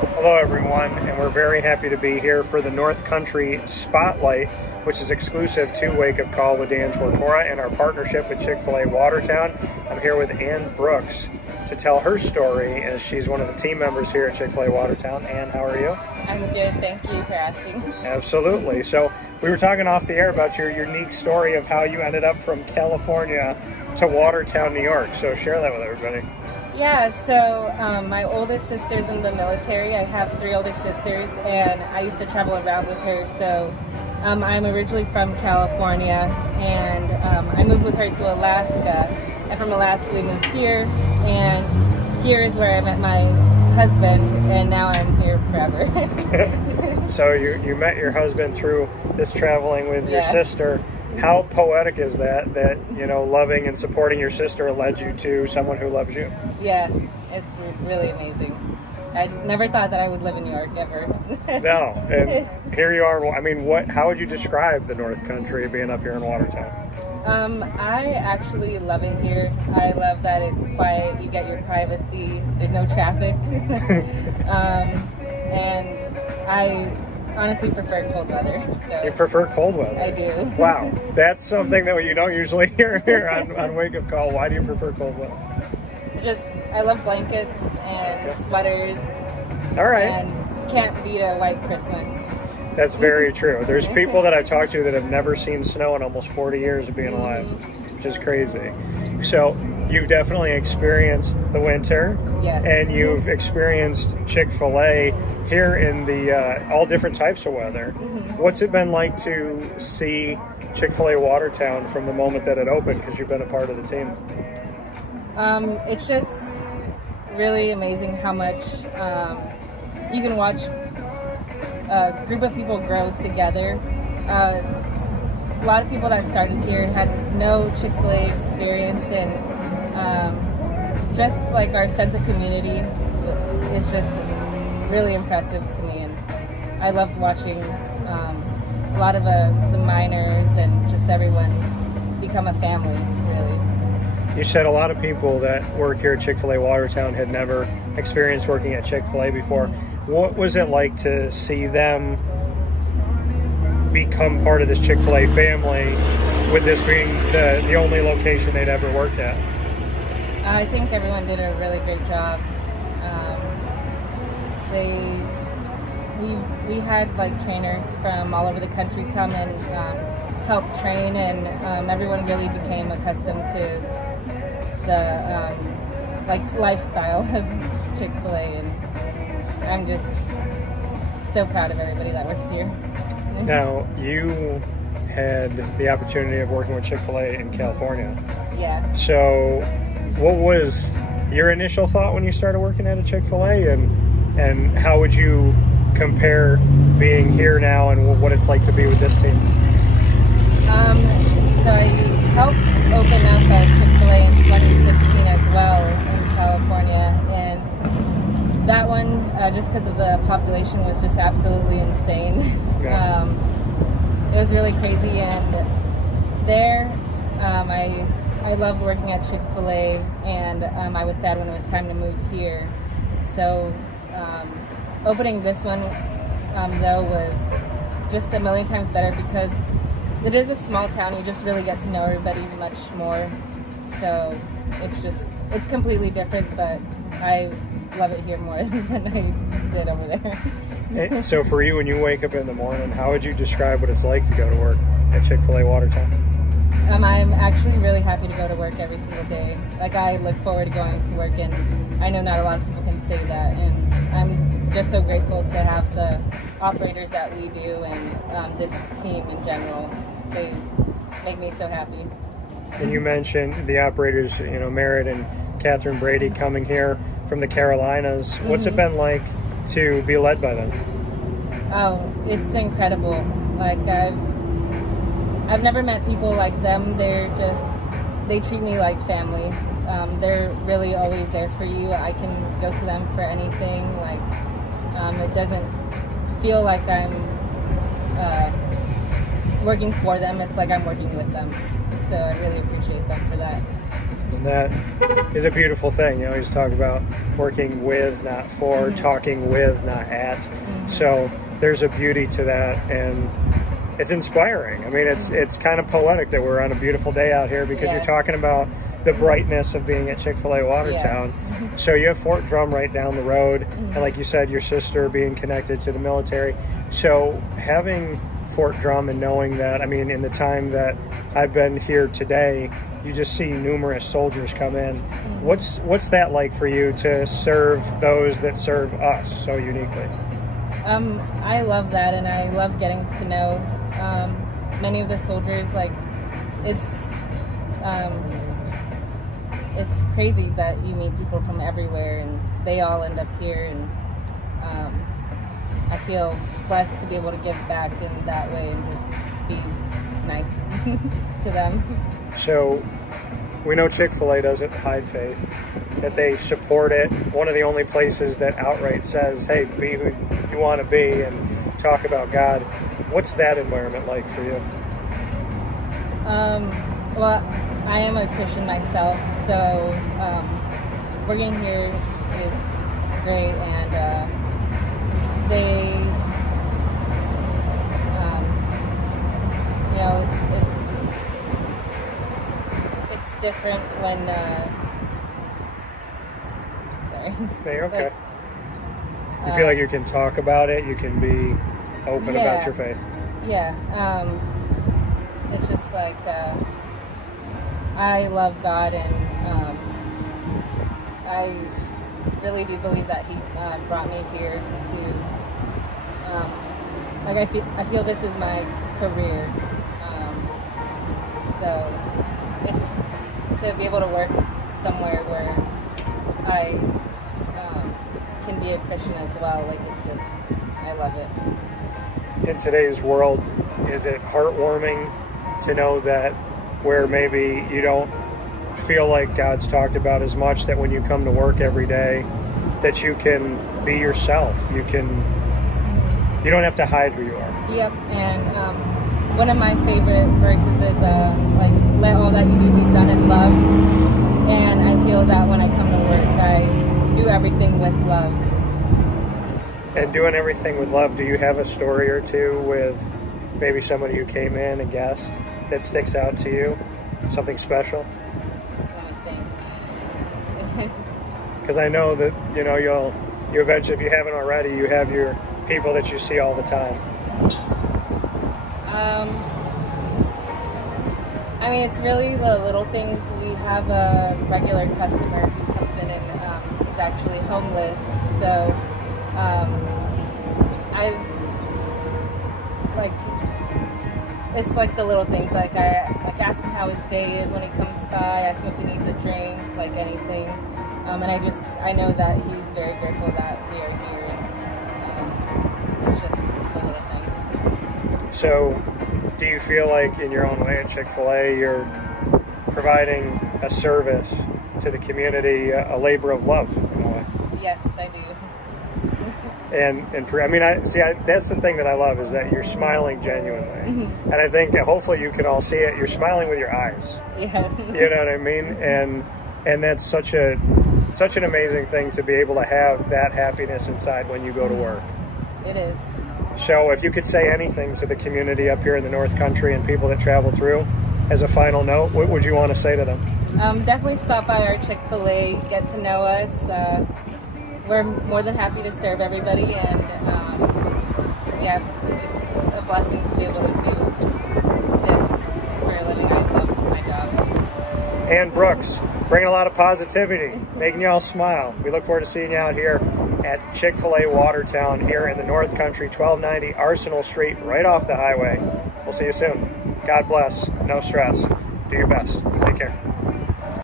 Hello everyone, and we're very happy to be here for the North Country Spotlight, which is exclusive to Wake Up Call with Dan Tortora and our partnership with Chick-fil-A Watertown. I'm here with Ann Brooks to tell her story as she's one of the team members here at Chick-fil-A Watertown. Ann, how are you? I'm good, thank you for asking. Absolutely. So we were talking off the air about your unique story of how you ended up from California to Watertown, New York. So share that with everybody. Yeah, so my oldest sister's in the military. I have 3 older sisters, and I used to travel around with her. So I'm originally from California, and I moved with her to Alaska. And from Alaska, we moved here, and here is where I met my husband, and now I'm here forever. So you met your husband through this traveling with your sister. How poetic is that, you know, loving and supporting your sister led you to someone who loves you? Yes, it's really amazing. I never thought that I would live in New York ever. No, and here you are. I mean, how would you describe the North Country being up here in Watertown? I actually love it here. I love that it's quiet, you get your privacy, there's no traffic. And I honestly prefer cold weather. So you prefer cold weather? I do. Wow, that's something that you don't usually hear here on Wake Up Call. Why do you prefer cold weather? I love blankets and sweaters. All right. And you can't beat a white Christmas. That's very true. There's people that I've talked to that have never seen snow in almost 40 years of being alive, which is crazy. So you've definitely experienced the winter, and you've experienced Chick-fil-A here in the all different types of weather. What's it been like to see Chick-fil-A Watertown from the moment that it opened, because you've been a part of the team? It's just really amazing how much you can watch a group of people grow together. A lot of people that started here had no Chick-fil-A experience, and just like our sense of community, it's just really impressive to me. And I loved watching a lot of the miners and just everyone become a family, really. You said a lot of people that work here at Chick-fil-A Watertown had never experienced working at Chick-fil-A before. What was it like to see them become part of this Chick-fil-A family, with this being the only location they'd ever worked at? I think everyone did a really great job. We had like trainers from all over the country come and help train, and everyone really became accustomed to the like lifestyle of Chick-fil-A, and I'm just so proud of everybody that works here. Now, you had the opportunity of working with Chick-fil-A in California. Yeah. So what was your initial thought when you started working at a Chick-fil-A, and how would you compare being here now and what it's like to be with this team? So I helped open up a Chick-fil-A in 2016 as well in California, and that one, just because of the population, was just absolutely insane. Yeah. It was really crazy, and there I loved working at Chick-fil-A, and I was sad when it was time to move here. So opening this one though was just a million times better, because it is a small town. You just really get to know everybody much more. So it's completely different, but I love it here more than I did over there. So for you, when you wake up in the morning, how would you describe what it's like to go to work at Chick-fil-A Watertown? I'm actually really happy to go to work every single day. Like, I look forward to going to work, and I know not a lot of people can say that, and I'm just so grateful to have the operators that we do, and this team in general. They make me so happy. And you mentioned the operators, you know, Merritt and Catherine Brady coming here from the Carolinas. What's it been like to be led by them? Oh, it's incredible. Like, I've never met people like them. They treat me like family. They're really always there for you. I can go to them for anything. Like, it doesn't feel like I'm working for them. It's like I'm working with them. So I really appreciate them for that. And that is a beautiful thing. You know, you just talk about working with, not for, talking with, not at. So there's a beauty to that, and it's inspiring. I mean, it's kind of poetic that we're on a beautiful day out here, because you're talking about the brightness of being at Chick-fil-A Watertown. So you have Fort Drum right down the road, and like you said, your sister being connected to the military. So having Fort Drum and knowing that, I mean, in the time that I've been here today, you just see numerous soldiers come in. What's that like for you to serve those that serve us so uniquely? I love that, and I love getting to know many of the soldiers. Like, it's crazy that you meet people from everywhere, and they all end up here, and I feel blessed to be able to give back in that way and just be nice to them. So we know Chick-fil-A doesn't hide faith, that they support it. One of the only places that outright says, hey, be who you want to be and talk about God. What's that environment like for you? Well, I am a Christian myself, so working here is great, and they, you know, it's different when, sorry. Hey, you're okay. You feel like you can talk about it, you can be open about your faith. Yeah, it's just like, I love God, and I really do believe that He brought me here to, like, I feel this is my career, so it's to be able to work somewhere where I can be a Christian as well. Like, it's just, I love it. In today's world, is it heartwarming to know that where maybe you don't feel like God's talked about as much, that when you come to work every day, that you can be yourself, you don't have to hide who you are? Yep. And one of my favorite verses is like, let all that you do be done in love. And I feel that when I come to work, I do everything with love. And doing everything with love, do you have a story or two with maybe somebody who came in, a guest, that sticks out to you? Something special? Because I know that, you know, you eventually, if you haven't already, you have your people that you see all the time. I mean, it's really the little things. We have a regular customer who comes in and is actually homeless, so it's like the little things. Like, I ask him how his day is when he comes by, ask him if he needs a drink, like anything. And I know that he's very grateful that we are here. And it's just the little things. So, do you feel like in your own way at Chick-fil-A, you're providing a service to the community, a labor of love in a way? Yes, I do. And for, I mean, that's the thing that I love, is that you're smiling genuinely. And I think hopefully you can all see it. You're smiling with your eyes. Yeah. You know what I mean? And that's such an amazing thing, to be able to have that happiness inside when you go to work. It is. So if you could say anything to the community up here in the North Country and people that travel through, as a final note, what would you want to say to them? Definitely stop by our Chick-fil-A, get to know us. We're more than happy to serve everybody, and yeah, it's a blessing to be able to do this for a living. I love my job. And Brooks, bringing a lot of positivity, making y'all smile. We look forward to seeing you out here at Chick-fil-A Watertown here in the North Country, 1290 Arsenal Street, right off the highway. We'll see you soon. God bless. No stress. Do your best. Take care.